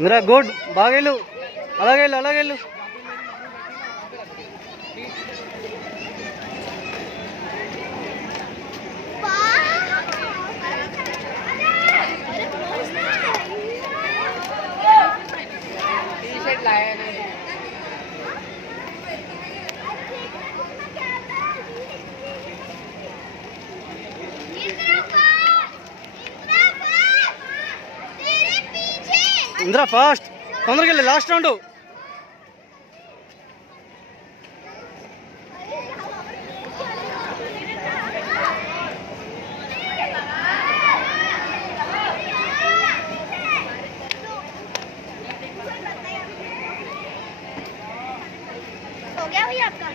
ఇంద్రా గుడ్, బాగా వెళ్ళు, అలాగే వెళ్ళు, అలాగే వెళ్ళు. इंद्रा फास्ट तोंदरगा వెళ్ళి లాస్ట్ రౌండ్ हो गया भैया आपका